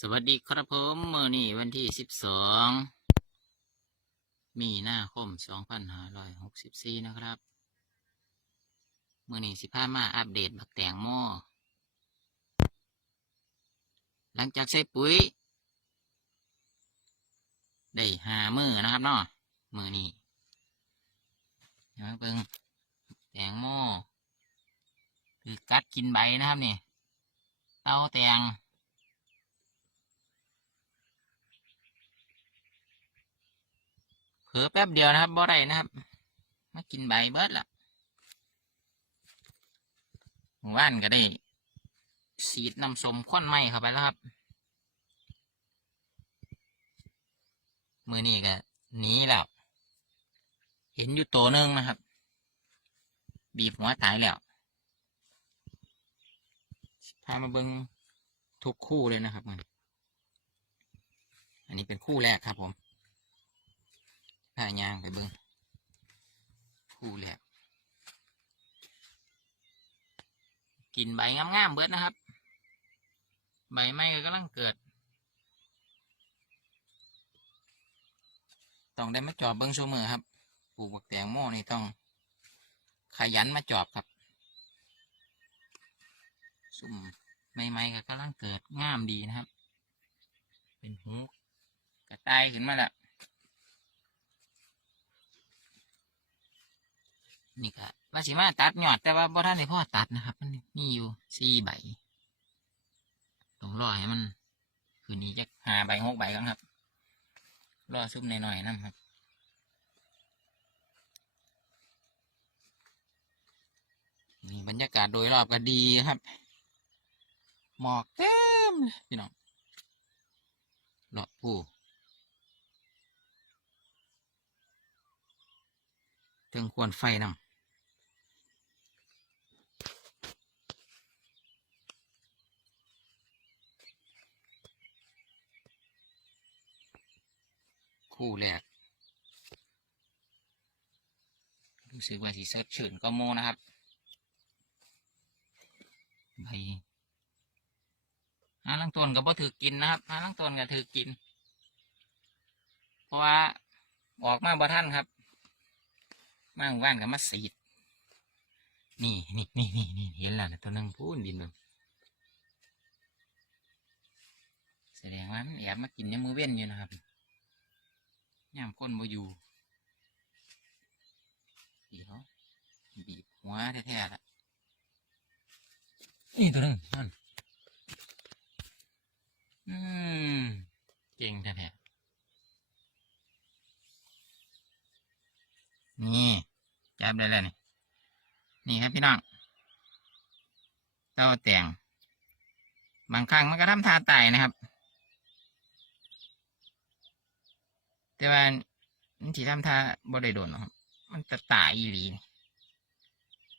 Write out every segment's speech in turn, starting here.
สวัสดีครับผมเมื่อนี้วันที่สิบสองมีนาคมสองพันห้าร้อยหกสิบสี่นะครับเมื่อนี้สิพามาอัปเดตบักแตงโมหลังจากใส่ปุ๋ย ได้หามือนะครับเนาะมือนี้เดี๋ยวมาเบิ่งแตงโมคือกัดกินใบนะครับนี่เต้าแตง ผลอแป๊บเดียวนะครับบ่ได้นะครับ มากินใบเบิดละหมู่านก็ได้ สีดน้ำสมข้นไหมเข้าไปแล้วครับ มือนี้ก็หนีแล้ว เห็นอยู่ตัวนึงนะครับ บีบหัวตายแล้วพามาเบิงทุกคู่เลยนะครับมันอันนี้เป็นคู่แรกครับผม ผ้ายางไปเบิ้งผู้แหลกกินใบงามๆเบิดนะครับ ใบไม้ก็กำลังเกิด ต้องได้มาจอบเบิ้งชูมือครับ ปลูกบักแตงโมนี่ต้อง ขยันมาจอบครับซุ่มใหม่ๆก็กำลังเกิดงามดีนะครับ เป็นหูกระต่ายขึ้นมาแล้ว นี่ครับว่าสิมาตัดหยอดแต่ว่าบ่ท่านได้พ่อตัดนะครับ มันมีอยู่สี่ใบต้องรอให้มัน คืนนี้จะหาใบหกใบกันครับ รอซุ่มหน่อยๆนะครับนี่บรรยากาศโดยรอบก็ดีครับ หมอกเต็มพี่น้องรอบผู้ถึงควรไฟนำ คู่แรกรู้สึกว่าสีสดชื่นก็โมนะครับใบหาลังต้นก็บ่ถือกินนะครับหาลังต้นก็ถือกิน เพราะว่าออกมาบ่ท่านครับมาว่านกับมาสีดนี่นี่นี่นี่นี่เห็นแล้วนะตัวนึงพูนดินเลยแสดงว่ามันแอบมากินยามมือเว้นอยู่นะครับ ย่ามก้นบ่อยู่บีบเขาบีบหัวแท้ๆละนี่ตัวนึงนั่นอืมเก่งแท้ๆนี่จับได้แล้วนี่ นี่ครับพี่น้องเต้าแต่งบางครั้งมันก็ทำทาตายนะครับ แต่ว่ามันที่ทำท่าบ่ได้โดนครับ มันจะตายอีหลี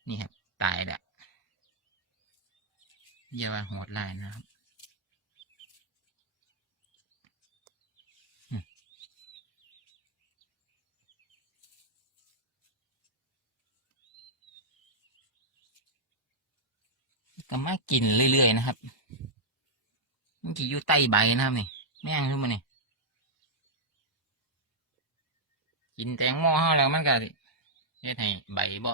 นี่ครับ ตายแล้วอย่าว่าโหดลายนะครับก็มากินเรื่อยๆนะครับ มันจะอยู่ใต้ใบนะครับนี่ แม่งขึ้นมานี่ กินแตงโมเฮาแล้วมันก็เฮ็ดให้ใบบ่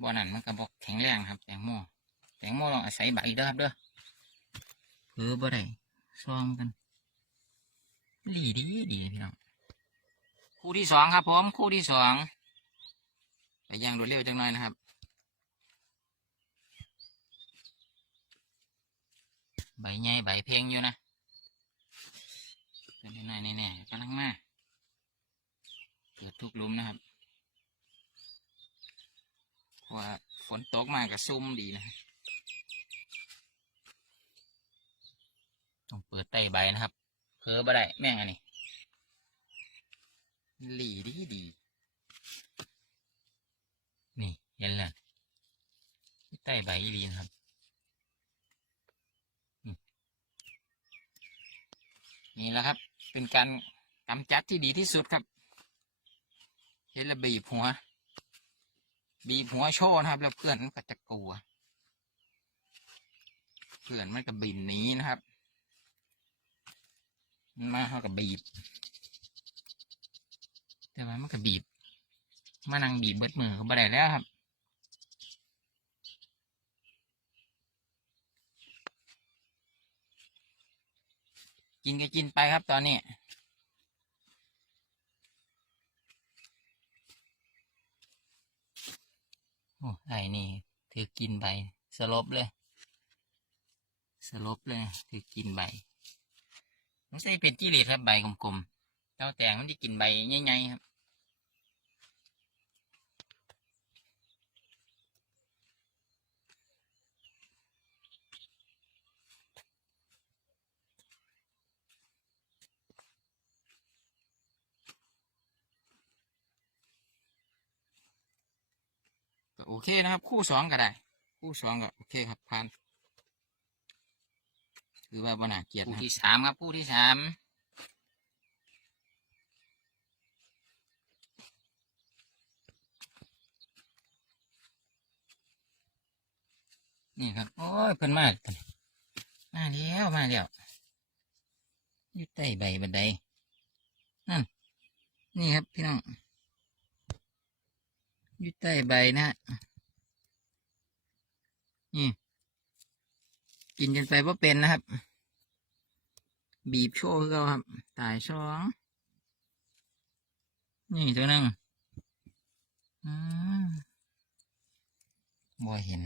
บ่นั่นมันก็บ่แข็งแรงครับ แตงโมแตงโมต้องอาศัยใบเด้อครับเด้อเพือบ่ได้ซ่อมกันหลีดีดีพี่น้องคู่ที่สองครับผมคู่ที่สองไปย่างรวดเร็วจังหน่อยนะครับใบใหญ่ใบเพ่งอยู่นะตัวน้อยๆแน่ๆกำลังมา ทุกลุมนะครับเพราะว่าฝนตกมากับซุ่มดีนะครับต้องเปิดไต้ใบนะครับ เพอบ่ได้แม่งอันนี้หลีดีดี นี่เห็นแล้วใต้ใบดีนะครับนี่แหละครับ เป็นการกำจัดที่ดีที่สุดครับ เห็นแล้วบีบหัว บีบหัวโชว์นะครับ แล้วเพื่อนมันก็จะกลัว เพื่อนมันก็บินหนีนะครับมันมาเขากับบีบ แต่ว่ามันก็บีบ มานั่งบีบเบิดมือก็บ่ได้แล้วครับกินก็กินไปครับตอนนี้ โอ้ไอ้นี่ ถือกินใบ สลบเลย สลบเลย ถือกินใบไม่ใช่เป็นจิริครับใบกลมๆเจ้าแตงมันจะกินใบง่ายๆครับ โอเคนะครับ คู่สองก็ได้ คู่สองก็โอเคครับผ่านคือว่าบนาเกลียดคู่ที่สามครับ คู่ที่สามนี่ครับ โอ้ยเพิ่นมาตัวนี้มาแล้วมาแล้วอยู่ใต้ใบบันไดนั่นนี่ครับพี่น้อง อยู่ใต้ใบนะฮะนี่ กินกันไปว่าเป็นนะครับ บีบโชว์เขาครับ ตายสองนี่ตัวนึงอืมบ่เห็น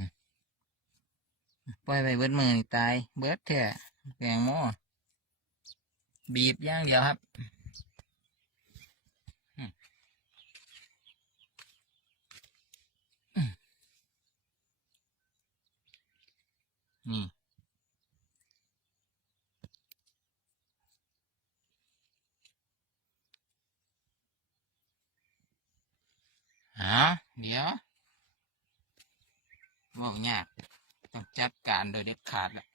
ปล่อยไปเบิดมือตาย เบิดเถอะแกงโมบีบย่างเดียวครับ นี่าเดี๋ยวว่ายากต้องจัดการโดยเด็ดขาดแหละ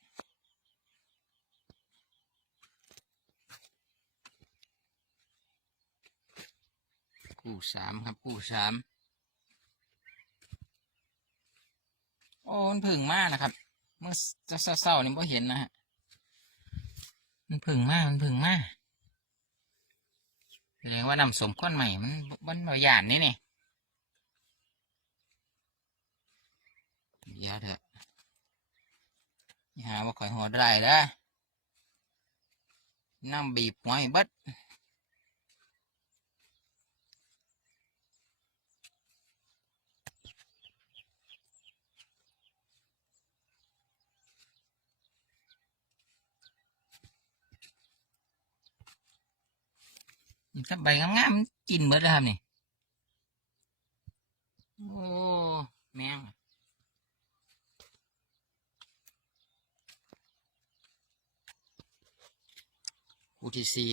คู่สามครับคู่สามโอ้นพึ่งมากนะครับ มื่อเศร้าๆนี่พ่เห็นนะฮะ มันพึ่งมากมันพึ่งมากแสดงว่านำสมก้อนใหม่มันบนบหยานนี่นี่เดี๋ยวเถอะหาว่าข่อยหัวได้แล้วน้ำบีบหัวให้บิด ถ้าใบงามๆมันกินเบิดแล้วครับนี่ โอ้แมงคูที่สี่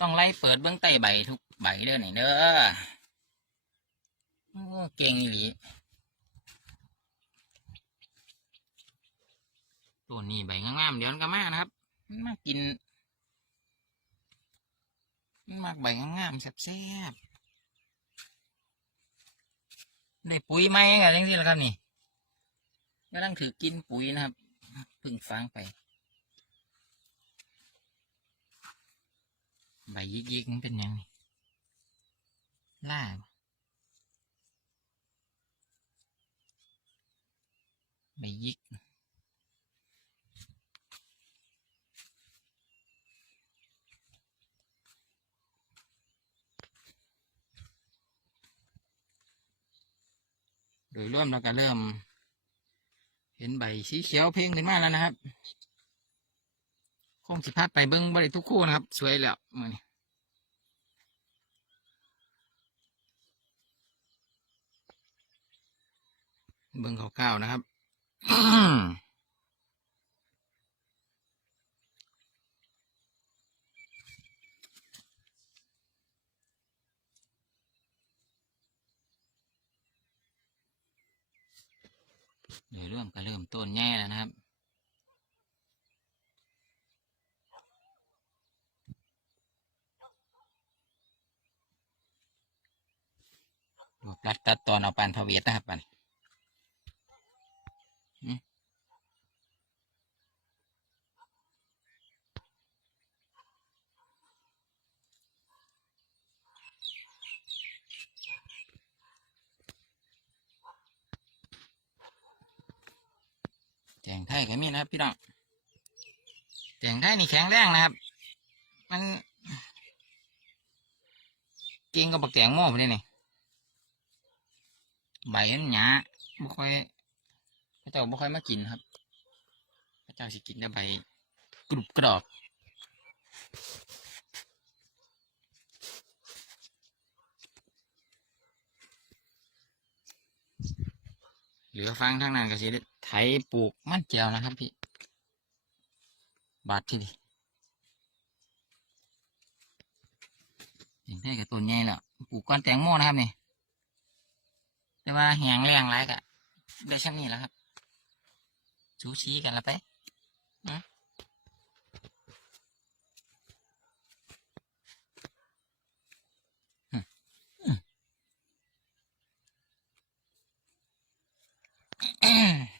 ต้องไล่เปิดเบื้องใต้ใบทุกใบเด้อนี่เด้อโอ้เก่งอีหลี ตัวนี้ใบงามๆเดี๋ยวมันก็มานะครับ มันมากิน มันมากใบงามๆแซ่บๆได้ปุ๋ยไหมกันจังสิล่ะครับนี่กำลังถือกินปุ๋ยนะครับพึ่งฟางไป ใบยิกๆมันเป็นยังไงล่าใบยิก ยรวมเราก็เริ่ม เห็นใบสีเขียวเพ่งขึ้นมาแล้วนะครับคงสิพาไปเบิ้งบริทุกคู่นะครับ สวยแล้วมือนี้เบิ้งข้าวๆนะครับ โดยรวมก็เริ่มต้นแย่แล้วนะครับ ดูปลัดตัดตอนเอาปานพเวียดนะครับปัน แตงไทยก็มีนะครับ พี่น้องแตงไทยนี่แข็งแรงนะครับ มันเก่งกับบักแตงโม่พวกนี้นี่ใบมันหยาบ่ค่อยพระเจ้าบ่ค่อยมากินครับพระเจ้าสิกินแต่ใบกรุบกรอบเหลือฟังทางนั้นก็สิได้ ไถปลูกมันเจียวนะครับพี่ บาดที่ดีเห็นได้กับต้นใหญ่แล้วปลูกก้อนแตงโมนะครับนี่ แต่ว่าแหงแรงไรกะได้ชั้นนี้แล้วครับชูชี้กันละไปนะ嗯。